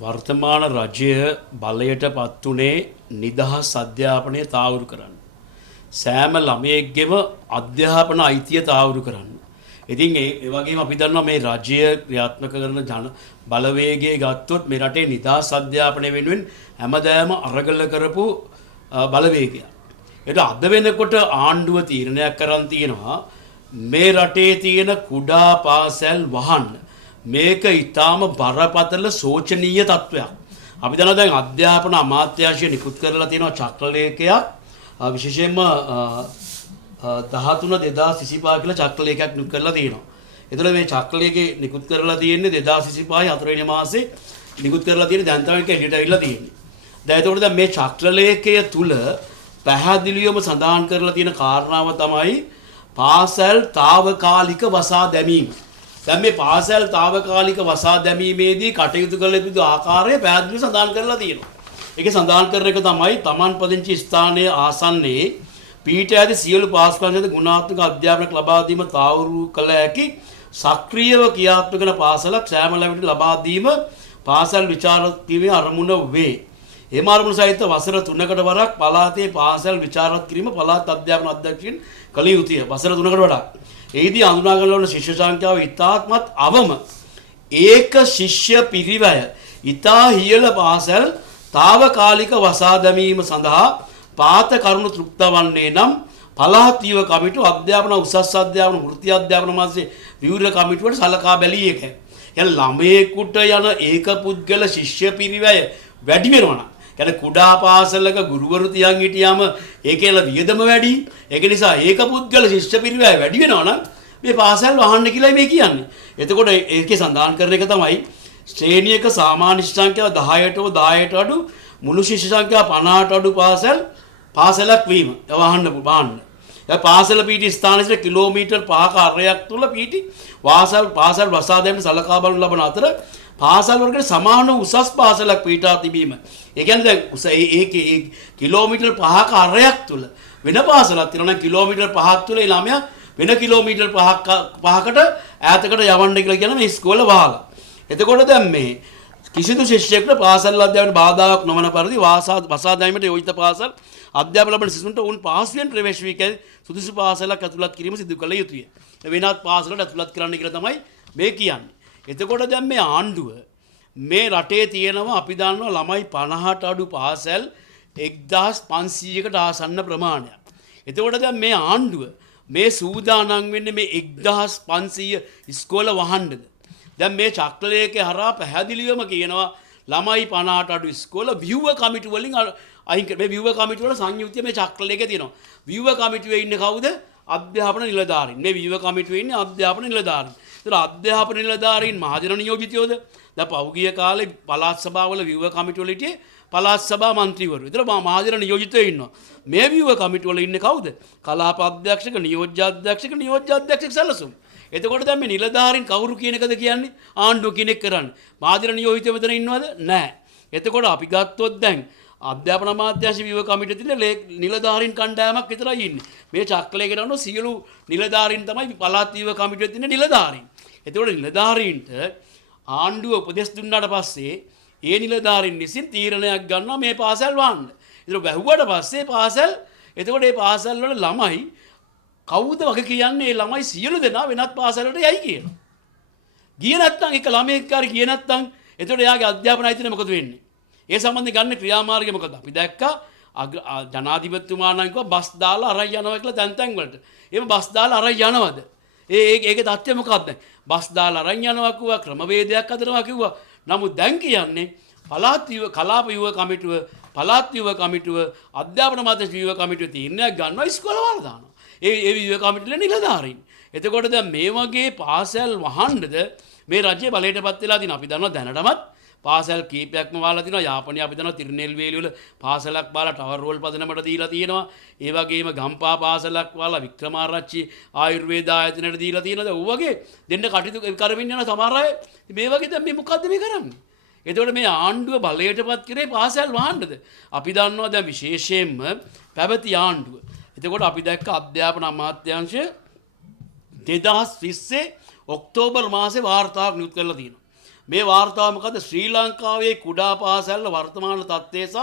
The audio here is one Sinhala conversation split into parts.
වර්තමාන රජය බලයට පත් වුණේ නිදහස් අධ්‍යාපනය තාවුරු කරන්න. සෑම ළමයෙක්ගෙම අධ්‍යාපන අයිතිය තාවුරු කරන්න. ඉතින් ඒ වගේම අපි දන්නවා මේ රජය ක්‍රියාත්මක කරන ජන බලවේගය ගත්තොත් මේ රටේ නිදහස් අධ්‍යාපනය වෙනුවෙන් හැමදාම අරගල කරපු බලවේගයක්. ඒක අද වෙනකොට ආණ්ඩුව තීරණයක් කරන් තියෙනවා මේ රටේ තියෙන කුඩා පාසල් වහන්න. මේක ඊටාම බරපතල සෝචනීය තත්වයක්. අපි දන්නවා දැන් අධ්‍යාපන අමාත්‍යාංශය නිකුත් කරලා තියෙනවා චක්‍රලේඛයක් විශේෂයෙන්ම 13/2025 කියලා චක්‍රලේඛයක් නිකුත් කරලා තියෙනවා. ඒතර මේ චක්‍රලේඛේ නිකුත් කරලා තියෙන්නේ 2025 4 වෙනි මාසේ නිකුත් කරලා තියෙන්නේ දැන් තමයි ඒක එළියට අවිල්ලා තියෙන්නේ. දැන් ඒතකොට දැන් මේ චක්‍රලේඛය තුල පැහැදිලිවම සඳහන් කරලා තියෙන කාරණාව තමයි පාසල් తాවකාලික වසා දැමීම. දැන් මේ පාසල් తాවකාලික වසා දැමීමේදී කටයුතු කළ යුතු ආකාරය පැහැදිලිව සඳහන් කරලා තියෙනවා. ඒකේ සඳහන් කරන එක තමයි Taman පදිංචි ස්ථානයේ ආසන්නයේ පීඨ ඇති සියලු පාසල්වල ගුණාත්මක අධ්‍යාපනයක් ලබා දීම තාවුරු කළ හැකි සක්‍රියව ක්‍රියාත්මක වන පාසලක් සෑම ළමයට ලබා දීම පාසල් විචාරක කිරීමේ අරමුණ වේ. එම අරමුණ සහිත වසර 3කට වරක් පළාතේ පාසල් විචාරක කිරීම පළාත් අධ්‍යාපන අධ්‍යක්ෂින් කළ යුතුය. වසර 3කට වඩා එහිදී හඳුනා ගන්න ලබන ශිෂ්‍ය සංඛ්‍යාව ඉතාමත් අවම ඒක ශිෂ්‍ය පිරිවැය ඉතා ඉහළ පාසල් తాවකාලික වසා දැමීම සඳහා පාත කරුණු තෘප්ත වන්නේ නම් පළාත් විව කමිටුව අධ්‍යාපන උසස් අධ්‍යාපන වෘත්ති අධ්‍යාපන මාසේ විවෘත කමිටුවට සලකා බැලිය හැකියි. එය ළමයෙකුට යන ඒක පුද්ගල ශිෂ්‍ය පිරිවැය වැඩි වෙනවා නම් කියන්නේ කුඩා පාසලක ගුරුවරු තියන් හිටියාම ඒකේල වියදම වැඩි. ඒක නිසා ඒක පුද්ගල ශිෂ්‍ය පිරිවැය වැඩි වෙනවා නම් මේ පාසල් වහන්න කියලා මේ කියන්නේ. එතකොට ඒකේ සඳහන් කරන එක තමයි ශ්‍රේණියක සාමාන්‍ය සංඛ්‍යාව 10ට අඩු මුළු ශිෂ්‍ය සංඛ්‍යාව 50ට අඩු පාසලක් වීම. ඒ වහන්න බාන්න. ඒ පාසල පීටි ස්ථානයේ කිලෝමීටර් 5ක අරයක් තුල පීටි පාසල් වසා දැමීම සලකා බලනු ලබන අතර පාසල් වර්ගයට සමාන උසස් පාසලක් පීඨා තිබීම. ඒ කියන්නේ දැන් ඒකේ කිලෝමීටර් 5ක අරයක් තුල වෙන පාසලක් තියෙනවා නම් කිලෝමීටර් 5ක් තුල ඒ ළමයා වෙන කිලෝමීටර් 5කට ඈතකට යවන්න කියලා කියන මේ ඉස්කෝල වහලා. එතකොට දැන් මේ කිසිදු ශිෂ්‍යයෙකුට පාසල් අධ්‍යාපන බාධාවක් නොවන පරිදි වසා දැමීමට යෝජිත පාසල් අධ්‍යාපන ලබන සිසුන්ට උන් පාසලෙන් ප්‍රවේශ වී සුදුසු පාසලක් ඇතුළත් කිරීම සිදු කළ යුතුය. වෙනත් පාසලකට ඇතුළත් කරන්න කියලා තමයි මේ කියන්නේ. එතකොට දැන් මේ ආණ්ඩුව මේ රටේ තියෙනවා අපි දන්නවා ළමයි 50ට අඩු පාසල් 1500කට ආසන්න ප්‍රමාණයක්. එතකොට දැන් මේ ආණ්ඩුව මේ සූදානම් වෙන්නේ මේ 1500 ඉස්කෝල වහන්නද? දැන් මේ චක්‍රලේඛේ හරහා පැහැදිලිවම කියනවා ළමයි 50ට අඩු ඉස්කෝල ව්‍යුව කමිටු වලින් අයින් කර මේ ව්‍යුව කමිටු වල සංයුක්තිය මේ චක්‍රලේඛේ තියෙනවා. ව්‍යුව කමිටුවේ ඉන්නේ කවුද? අධ්‍යාපන නිලධාරීන්. මේ ව්‍යුව කමිටුවේ ඉන්නේ අධ්‍යාපන නිලධාරීන්. ඒතර අධ්‍යාපන නිලධාරීන් මහජන නියෝජිතයෝද? දැන් පහුගිය කාලේ පළාත් සභාවල ව්‍යුව කමිටු වල හිටියේ පළාත් සභා මන්ත්‍රීවරු. ඒතර මහජන නියෝජිතයෝ ඉන්නවා. මේ ව්‍යුව කමිටු වල ඉන්නේ කවුද? කලාප අධ්‍යක්ෂක, නියෝජ්‍ය අධ්‍යක්ෂක සැලසුම්. එතකොට දැන් මේ නිලධාරීන් කවුරු කියන එකද කියන්නේ? ආණ්ඩුව කෙනෙක් කරන්නේ. මහජන නියෝජිතයෝ මෙතන ඉන්නවද? නැහැ. එතකොට අපි ගත්තොත් දැන් අධ්‍යාපන අමාත්‍යාංශ විව කමිටුවේ තියෙන නිලධාරීන් කණ්ඩායමක් විතරයි ඉන්නේ. මේ චක්‍රලේඛයට අනුව සියලු නිලධාරීන් තමයි පළාත් විව කමිටුවේ තියෙන නිලධාරීන්. එතකොට නිලධාරීන්ට ආණ්ඩුව උපදෙස් දුන්නාට පස්සේ ඒ නිලධාරීන් විසින් තීරණයක් ගන්නවා මේ පාසල් වහන්න. ඒක වැහුවට පස්සේ පාසල් එතකොට මේ පාසල් වල ළමයි කවුද වගේ කියන්නේ මේ ළමයි සියලු දෙනා වෙනත් පාසලකට යයි කියලා. ගියේ නැත්නම් එක ළමයෙක් කාරි ගියේ නැත්නම් එතකොට එයාගේ අධ්‍යාපන අයිතිය මොකද වෙන්නේ? ඒ සම්බන්ධයෙන් ගන්න ක්‍රියාමාර්ගය මොකද? අපි දැක්කා ජනාධිපතිතුමා නම් කිව්වා බස් දාලා අරන් යනවා කියලා තැන් වලට. එහෙම බස් දාලා අරන් යනවද? ඒකේ තත්ත්වය මොකක්ද? බස් දාලා අරන් යනවා කිව්වා ක්‍රමවේදයක් හදනවා කිව්වා. නමුත් දැන් කියන්නේ කලාප යුව කමිටුව, පළාත් යුව කමිටුව, අධ්‍යාපන අමාත්‍යාංශ යුව කමිටුව තීරණයක් ගන්නවා ඉස්කෝල වල දානවා. ඒ යුව කමිටුවේ නිලධාරීන්. එතකොට දැන් මේ වගේ පාසල් වහන්නද මේ රජයේ බලයටපත් වෙලා තියෙනවා. අපි දන්නවා දැනටමත් පාසල් කීපයක්ම වහලා තිනවා. යාපනයේ අපි දන්නවා තිරුනෙල්වේලි වල පාසලක් බාලා ටවර් රෝල් පදනමට දීලා තියෙනවා. ඒ වගේම ගම්පා පාසලක් වහලා වික්‍රමාරච්චි ආයුර්වේද ආයතනයට දීලා තියෙනවා. දැන් වගේ දෙන්න කටයුතු කරමින් යන සමහර අය මේ වගේ දැන් මේ මොකද්ද මේ කරන්නේ? එතකොට මේ ආණ්ඩුව බලයටපත් කරේ පාසල් වහන්නද? අපි දන්නවා දැන් විශේෂයෙන්ම පැවති ආණ්ඩුව. එතකොට අපි දැක්ක අධ්‍යාපන අමාත්‍යාංශය 2020 ඔක්තෝබර් මාසේ වාර්තාවක් නිකුත් කරලා තියෙනවා. මේ වාර්තාව මොකද ශ්‍රී ලංකාවේ කුඩා පාසල් වර්තමාන තත්ත්වය සහ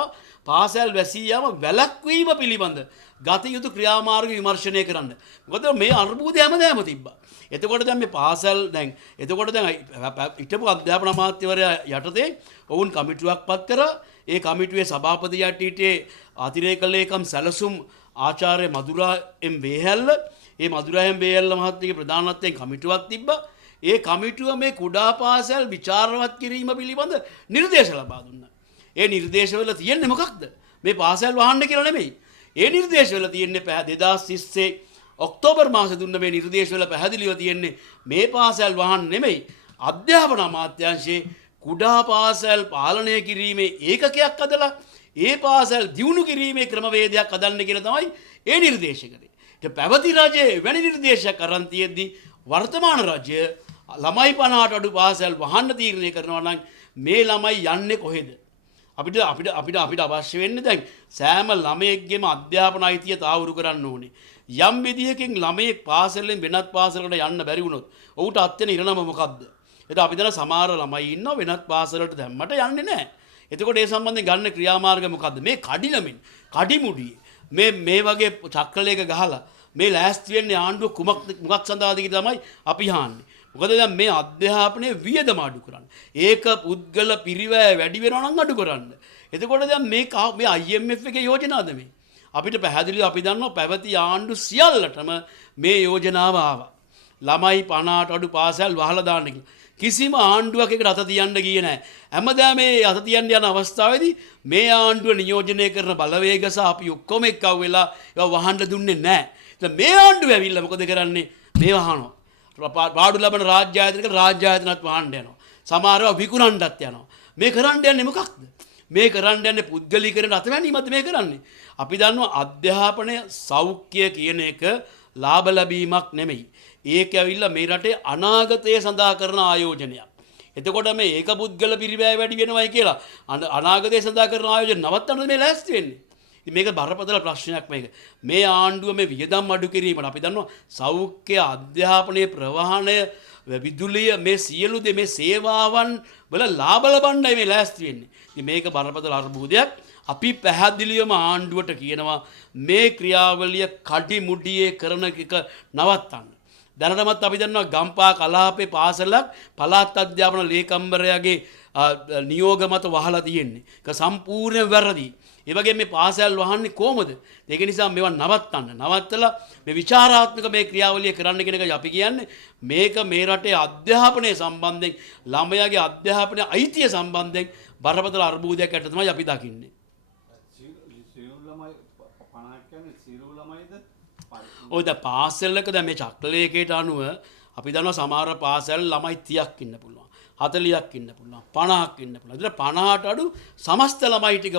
පාසල් වැසී යාම වැළැක්වීම පිළිබඳ ගත යුතු ක්‍රියාමාර්ග විමර්ශනය කරන්න. මොකද මේ අර්බුදය හැමදාම තිබ්බා. එතකොට දැන් මේ පාසල් දැන් එතකොට දැන් හිටපු අධ්‍යාපන අමාත්‍යවරයා යටතේ ඔවුන් කමිටුවක් පත් කරා. ඒ කමිටුවේ සභාපති යටියේ අතිරේක ලේකම් සැලසුම් ආචාර්ය මధుරා එම් වේහැල්ල ඒ මధుරා එම් වේහැල්ල මහත්මියගේ ප්‍රධානත්වයෙන් කමිටුවක් තිබ්බා. ඒ කමිටුව මේ කුඩා පාසල් විචාරවත් කිරීම පිළිබඳ නිර්දේශ ලබා දුන්නා. ඒ නිර්දේශවල තියෙන්නේ මොකක්ද? මේ පාසල් වහන්න කියලා නෙමෙයි. ඒ නිර්දේශවල තියෙන්නේ 2030 ඔක්තෝබර් මාසෙ දුන්න මේ නිර්දේශවල පැහැදිලිව තියෙන්නේ මේ පාසල් වහන්න නෙමෙයි. අධ්‍යාපන අමාත්‍යාංශයේ කුඩා පාසල් පාලනය කිරීමේ ඒකකයක් අදලා ඒ පාසල් දියුණු කිරීමේ ක්‍රමවේදයක් හදන්න කියලා තමයි ඒ නිර්දේශ කරේ. ඒ පැවති රජයේ වැනි නිර්දේශයක් අරන් තියෙද්දි වර්තමාන රජය ළමයි 50ට අඩු පාසල් වහන්න තීරණය කරනවා නම් මේ ළමයි යන්නේ කොහෙද? අපිට අවශ්‍ය වෙන්නේ දැන් සෑම ළමයෙක්ගේම අධ්‍යාපන අයිතිය තාවුරු කරන්න ඕනේ. යම් විදිහකින් ළමයෙක් පාසලෙන් වෙනත් පාසලකට යන්න බැරි වුණොත් ඔහුට අත්වෙන ඉරණම මොකද්ද? එතකොට අපි දන්න සමහර ළමයි ඉන්නවා වෙනත් පාසලකට දැම්මට යන්නේ නැහැ. එතකොට ඒ සම්බන්ධයෙන් ගන්න ක්‍රියාමාර්ග මොකද්ද? මේ කඩිනමින් කඩිමුඩියේ මේ වගේ චක්‍රලයක ගහලා මේ ලෑස්ති වෙන්නේ ආණ්ඩුව මොකක් සඳහාද කියලා තමයි අපි අහන්නේ. මොකද දැන් මේ අධ්‍යාපනයේ වියදම අඩු කරන්න. ඒක පුද්ගල පිරිවැය වැඩි වෙනවා නම් අඩු කරන්න. එතකොට දැන් මේ IMF එකේ යෝජනාද මේ? අපිට පැහැදිලිව අපි දන්නවා පැවති ආණ්ඩු සියල්ලටම මේ යෝජනාව ආවා. ළමයි 50ට අඩු පාසල් වහලා දාන්න කියලා. කිසිම ආණ්ඩුවක් එකට අත තියන්න ගියේ නැහැ. හැමදාම මේ අත තියන්න යන අවස්ථාවේදී මේ ආණ්ඩුව නියෝජනය කරන බලවේග සහ අපි ඔක්කොම එක්කව වෙලා ඒවා වහන්න දුන්නේ නැහැ. ඉතින් මේ ආණ්ඩුව ඇවිල්ලා මොකද කරන්නේ? මේ වහනවා. පාඩු ලබන රාජ්‍ය ආයතනත් වහන්න යනවා. සමහරව විකුණන්නත් යනවා. මේ කරන්න යන්නේ මොකක්ද? මේ කරන්න යන්නේ පුද්ගලීකරණ අතවැණීමද මේ කරන්නේ? අපි දන්නවා අධ්‍යාපනය සෞඛ්‍ය කියන එක ලාභ ලැබීමක් නෙමෙයි. ඒක ඇවිල්ලා මේ රටේ අනාගතය සඳහා කරන ආයෝජනයක්. එතකොට මේ ඒක පුද්ගල පිරිවැය වැඩි වෙනවයි කියලා අනාගතය සඳහා කරන ආයෝජන නවත්තන්න මේ ලෑස්ති වෙන්නේ. ඉතින් මේක බරපතල ප්‍රශ්නයක් මේක. මේ ආණ්ඩුව මේ වියදම් අඩු කිරීමට අපි දන්නවා සෞඛ්‍ය අධ්‍යාපනයේ ප්‍රවාහනය විදුලිය මේ සියලු මේ සේවාවන් වල ලාභ ලබන්නයි මේ ලෑස්ති වෙන්නේ. ඉතින් මේක බරපතල අර්බුදයක්. අපි පැහැදිලිවම ආණ්ඩුවට කියනවා මේ ක්‍රියාවලිය කඩිමුඩියේ කරන එක නවත්තන්න. දැනටමත් අපි දන්නවා ගම්පා කලාපේ පාසලක් පළාත් අධ්‍යාපන ලේකම්වරයාගේ නියෝග මත වහලා තියෙන්නේ. ඒක සම්පූර්ණ වැරදි. ඒ වගේ මේ පාසල් වහන්නේ කොහමද? ඒක නිසා මේවා නවත්තලා මේ විචාරාත්මක මේ ක්‍රියාවලිය කරන්න කියන එකයි අපි කියන්නේ. මේක මේ රටේ අධ්‍යාපනය සම්බන්ධයෙන් ළමයාගේ අධ්‍යාපනයේ අයිතිය සම්බන්ධයෙන් බරපතල අර්බුදයක් ඇට තමයි අපි දකින්නේ. ඔය දැන් පාසලක දැන් මේ චක්‍රලේඛයට අනුව අපි දන්නවා සමහර පාසල් ළමයි 30ක් ඉන්න පුළුවන් 40ක් ඉන්න පුළුවන් 50ක් ඉන්න පුළුවන්. ඒතර 50ට අඩු සමස්ත ළමයි ටික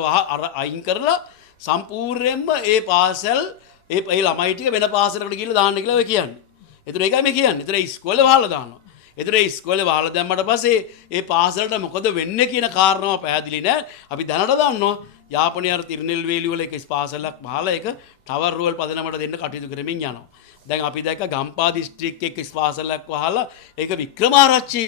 අයින් කරලා සම්පූර්ණයෙන්ම ඒ පාසල් ඒ ළමයි ටික වෙන පාසලකට ගිහිල්ලා දාන්න කියලා ඔය කියන්නේ. ඒතර ඒකයි මේ කියන්නේ. ඒතර ඉස්කෝලේ වහලා දානවා. ඒතර ඉස්කෝලේ වහලා දැම්මට පස්සේ ඒ පාසලට මොකද වෙන්නේ කියන කාරණාව පැහැදිලි නෑ. අපි දැනට දන්නවා යාපනයේ අර තිරුනෙල්වේලි වල එක පාසලක් වහලා ඒක ටවර් රෝල් පදනමට දෙන්න කටයුතු කරමින් යනවා. දැන් අපි දැක්ක ගම්පා දිස්ත්‍රික්කයේ එක පාසලක් වහලා ඒක වික්‍රමාරච්චි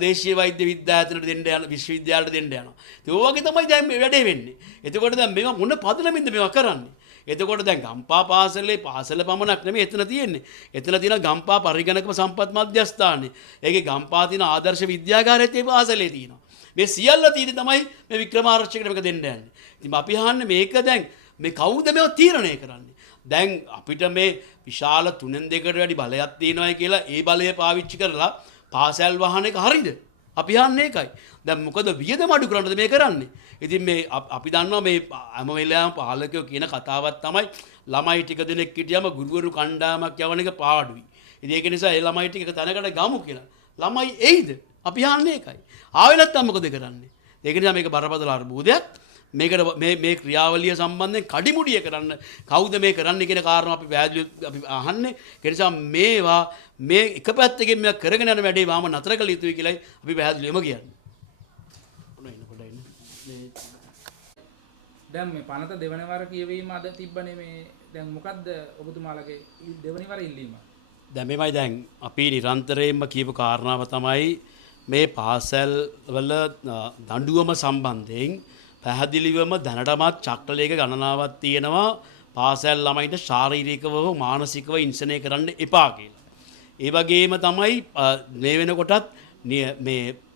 දේශීය වෛද්‍ය විද්‍යාලයට දෙන්න යන විශ්වවිද්‍යාලයට දෙන්න යනවා. ඒ වගේ තමයි දැන් මේ වැඩේ වෙන්නේ. එතකොට දැන් මේවා මොන පදනමින්ද මේවා කරන්නේ? එතකොට දැන් ගම්පා පාසලේ පාසල පමණක් නෙමෙයි එතන තියෙන්නේ. එතන තියෙන ගම්පා පරිගණක සම්පත් මධ්‍යස්ථානය. ඒකේ ගම්පා තියෙන ආදර්ශ විද්‍යාගාරයත් ඒ පාසලේ තියෙනවා. මේ සියල්ල තියෙදි තමයි මේ වික්‍රමාරච්චිකට මේක දෙන්න යන්නේ. ඉතින් අපි අහන්නේ මේක දැන් මේ කවුද මේව තීරණය කරන්නේ? දැන් අපිට මේ විශාල 3-2කට වැඩි බලයක් තියෙනවායි කියලා ඒ බලය පාවිච්චි කරලා පාසල් වහන එක හරියද? අපි අහන්නේ ඒකයි. දැන් මොකද වියදම අඩු කරන්නද මේ කරන්නේ? ඉතින් මේ අපි දන්නවා මේ හැම වෙලාවෙම පාලකයෝ කියන කතාවක් තමයි ළමයි ටික දෙනෙක් හිටියම ගුරුවරු කණ්ඩායමක් යවන එක පාඩුයි. ඉතින් ඒක නිසා ඒ ළමයි ටික තැනකට ගමු කියලා. ළමයි එයිද? අපි අහන්නේ ඒකයි. ආවෙ නැත්තම් මොකද කරන්නේ? ඒක නිසා මේක බරපතල අර්බුදයක්. මේකට මේ ක්‍රියාවලිය සම්බන්ධයෙන් කඩිමුඩිය කරන්න කවුද මේ කරන්නේ කියන කාරණා අපි අපි අහන්නේ. ඒ නිසා මේවා මේ එක පැත්තකින් මේක කරගෙන යන වැඩේ වහම නතර කළ යුතුයි කියලායි අපි පැහැදිලිවම කියන්නේ. දැන් මේ පනත දෙවන වර කියවීම අද තිබ්බනේ මේ දැන් මොකද්ද ඔබතුමාලගේ දෙවනි වර ඉල්ලීම? දැන් මේවයි දැන් අපි නිරන්තරයෙන්ම කියපු කාරණාව තමයි මේ පාසල් වල දඬුවම සම්බන්ධයෙන් පැහැදිලිවම දැනටමත් චක්‍රලේඛ ගණනාවක් තියෙනවා පාසල් ළමයින්ට ශාරීරිකව හෝ මානසිකව හිංසනය කරන්න එපා කියලා. ඒ වගේම තමයි මේ වෙනකොටත්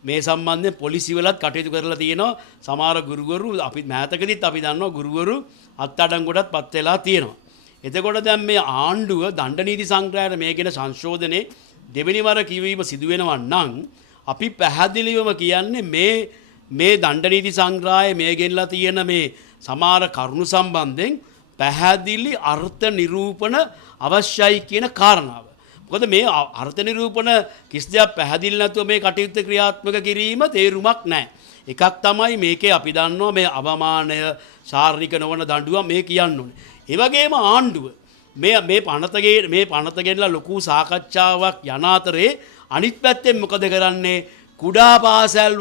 මේ සම්බන්ධයෙන් පොලිසිය වලත් කටයුතු කරලා තියෙනවා. සමහර ගුරුවරු අපි මෑතකදීත් අපි දන්නවා ගුරුවරු අත්අඩංගුවටත් පත් වෙලා තියෙනවා. එතකොට දැන් මේ ආණ්ඩුව දණ්ඩ නීති සංග්‍රහයට මේ කියන සංශෝධනයේ දෙවෙනි වර කියවීම සිදු වෙනවා නම් අපි පැහැදිලිවම කියන්නේ මේ දණ්ඩ නීති සංග්‍රහයේ මේ ගෙනලා තියෙන මේ සමහර කරුණු සම්බන්ධයෙන් පැහැදිලි අර්ථ නිරූපණ අවශ්‍යයි කියන කාරණාව. මොකද මේ අර්ථ නිරූපණ කිසි දෙයක් පැහැදිලි නැතුව මේ කටයුත්ත ක්‍රියාත්මක කිරීම තේරුමක් නැහැ. එකක් තමයි මේකේ අපි දන්නවා මේ අවමානය ශාරීරික නොවන දඬුවම් මේ කියන්න ඕනේ. ඒ වගේම ආණ්ඩුව මේ පනත ගෙනලා ලොකු සාකච්ඡාවක් යන අතරේ අනිත් පැත්තෙන් මොකද කරන්නේ? කුඩා පාසල්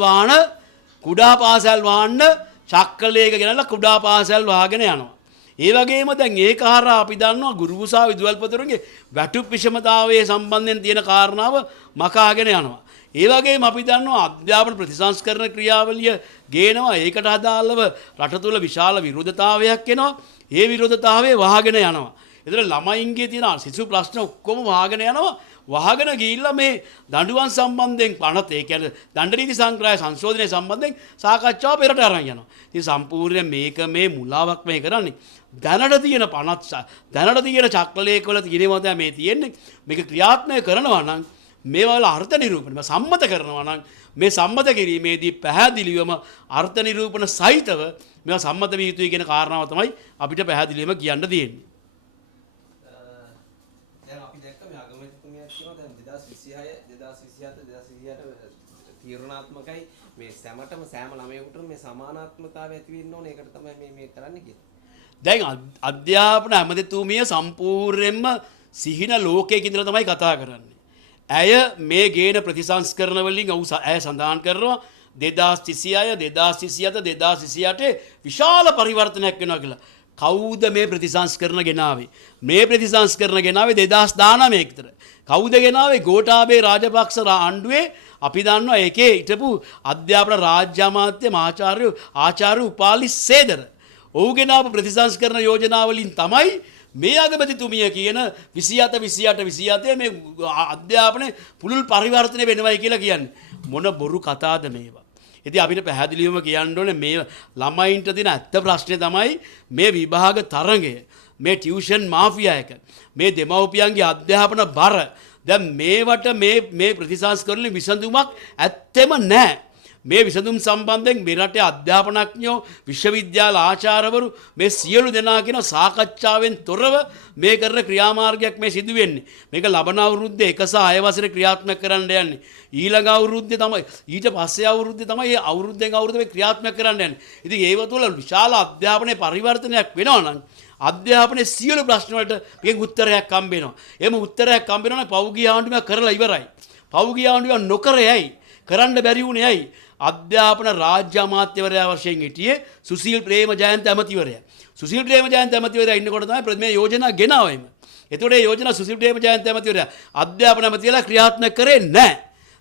වාහන චක්‍රලේඛ ගෙනලා කුඩා පාසල් වාගෙන යනවා. ඒ වගේම දැන් ඒක හරහා අපි දන්නවා ගුරු උසා විදුහල්පතිවරුන්ගේ වැටුප් විෂමතාවයේ සම්බන්ධයෙන් තියෙන කාරණාව මකාගෙන යනවා. ඒ වගේම අපි දන්නවා අධ්‍යාපන ප්‍රතිසංස්කරණ ක්‍රියාවලිය ගේනවා. ඒකට අදාළව රට තුළ විශාල විරෝධතාවයක් එනවා. ඒ විරෝධතාවය වහගෙන යනවා. ඒතර ළමයින්ගේ තියෙන සිසු ප්‍රශ්න ඔක්කොම වහගෙන යනවා. වහගෙන ගිහිල්ලා මේ දඬුවම් සම්බන්ධයෙන් පනත ඒ කියන්නේ දණ්ඩ නීති සංග්‍රහය සංශෝධනය සම්බන්ධයෙන් සාකච්ඡාව පෙරට අරන් යනවා. ඉතින් සම්පූර්ණයෙන් මේක මේ මුලාවක් මේ කරන්නේ. දැනට තියෙන පනත් දැනට තියෙන චක්‍රලේඛ වල තියෙනවා තමයි මේ තියෙන්නේ. මේක ක්‍රියාත්මක කරනවා නම් මේවල අර්ථ නිරූපණ සම්මත කරනවා නම් මේ සම්මත කිරීමේදී පැහැදිලිවම අර්ථ නිරූපණ සහිතව මේවා සම්මත විය යුතුයි කියන කාරණාව තමයි අපිට පැහැදිලිවම කියන්න තියෙන්නේ. දැන් අපි දැක්ක මේ අගමැතිතුමියක් කියනවා දැන් 2026 2027 තීරණාත්මකයි මේ සෑම ළමයෙකුටම මේ සමානාත්මතාවය ඇති වෙන්න ඕනේ. ඒකට තමයි මේ කරන්නේ කියලා. දැන් අධ්‍යාපන ඇමතිතුමිය සම්පූර්ණයෙන්ම සිහින ලෝකයක ඉඳලා තමයි කතා කරන්නේ. ඇය මේ ගේන ප්‍රතිසංස්කරණ වලින් ඇය සඳහන් කරනවා 2036 2027 2028 විශාල පරිවර්තනයක් වෙනවා කියලා. කවුද මේ ප්‍රතිසංස්කරණ ගෙනාවේ? මේ ප්‍රතිසංස්කරණ ගෙනාවේ 2019 විතර. කවුද ගෙනාවේ? ගෝඨාභය රාජපක්ෂ ආණ්ඩුවේ අපි දන්නවා ඒකේ හිටපු අධ්‍යාපන රාජ්‍ය අමාත්‍ය ආචාර්ය උපාලි සේදර. ඔහු ගෙනාවු ප්‍රතිසංස්කරණ යෝජනාවලින් තමයි මේ අගමැතිතුමිය කියන 27 මේ අධ්‍යාපනයේ පුළුල් පරිවර්තනය වෙනවයි කියලා කියන්නේ. මොන බොරු කතාද මේවා? ඉතින් අපිට පැහැදිලිවම කියන්න ඕනේ මේ ළමයින්ට තියෙන ඇත්ත ප්‍රශ්නේ තමයි මේ විභාග තරඟය, මේ ටියුෂන් මාෆියා එක, මේ දෙමව්පියන්ගේ අධ්‍යාපන බර. දැන් මේවට මේ ප්‍රතිසංස්කරණ විසඳුමක් ඇත්තෙම නැහැ. මේ විසඳුම් සම්බන්ධයෙන් මේ රටේ අධ්‍යාපනඥයෝ විශ්වවිද්‍යාල ආචාර්යවරු මේ සියලු දෙනා කියන සාකච්ඡාවෙන් තොරව මේ කරන ක්‍රියාමාර්ගයක් මේ සිදු වෙන්නේ. මේක ලබන අවුරුද්දේ 1 සහ 6 වසරේ ක්‍රියාත්මක කරන්න යන්නේ. ඊළඟ අවුරුද්දේ තමයි ඊට පස්සේ අවුරුද්දේ තමයි මේ අවුරුද්දෙන් අවුරුද්ද මේ ක්‍රියාත්මක කරන්න යන්නේ. ඉතින් ඒව තුළ විශාල අධ්‍යාපනයේ පරිවර්තනයක් වෙනවා නම් අධ්‍යාපනයේ සියලු ප්‍රශ්න වලට මේක උත්තරයක් හම්බ වෙනවා. එහෙම උත්තරයක් හම්බ වෙනවා නම් පෞද්ගලික ආණ්ඩුවක් කරලා ඉවරයි. පෞද්ගලික ආණ්ඩුවක් නොකර යයි. කරන්න බැරි වුණේ ඇයි? අධ්‍යාපන රාජ්‍ය අමාත්‍යවරයා වශයෙන් හිටියේ සුසිල් ප්‍රේමජයන්ත ඇමතිවරයා. සුසිල් ප්‍රේමජයන්ත ඇමතිවරයා ඉන්නකොට තමයි මේ යෝජනා ගෙනාවෙම. ඒතකොට මේ යෝජනා සුසිල් ප්‍රේමජයන්ත ඇමතිවරයා අධ්‍යාපන ඇමතිවරයා ක්‍රියාත්මක කරේ නැහැ.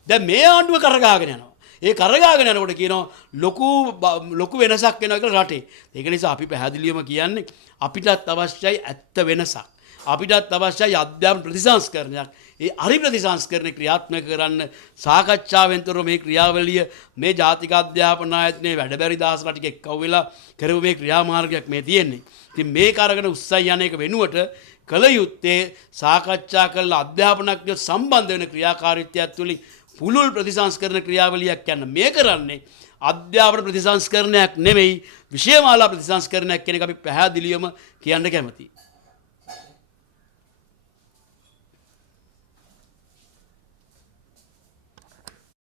දැන් මේ ආණ්ඩුව කරගාගෙන යනවා. ඒ කරගාගෙන යනකොට කියනවා ලොකු වෙනසක් වෙනවා කියලා රටේ. ඒක නිසා අපි පැහැදිලිවම කියන්නේ අපිටත් අවශ්‍යයි ඇත්ත වෙනසක්. අපිටත් අවශ්‍යයි අධ්‍යාපන ප්‍රතිසංස්කරණයක්. ඒ අරි ප්‍රතිසංස්කරණ ක්‍රියාත්මක කරන්න සාකච්ඡාවෙන් තොරව මේ ක්‍රියාවලිය මේ ජාතික අධ්‍යාපන ආයතනයේ වැඩබැරි දහස්ලා ටික එක්කව වෙලා කරපු මේ ක්‍රියාමාර්ගයක් මේ තියෙන්නේ. ඉතින් මේක අරගෙන උස්සයි යන එක වෙනුවට කල යුත්තේ සාකච්ඡා කරලා අධ්‍යාපනඥයෝ සම්බන්ධ වෙන ක්‍රියාකාරීත්වයක් තුළින් පුළුල් ප්‍රතිසංස්කරණ ක්‍රියාවලියක් යන මේ කරන්නේ අධ්‍යාපන ප්‍රතිසංස්කරණයක් නෙමෙයි විෂයමාලා ප්‍රතිසංස්කරණයක් කියන එක අපි පැහැදිලිවම කියන්න කැමතියි.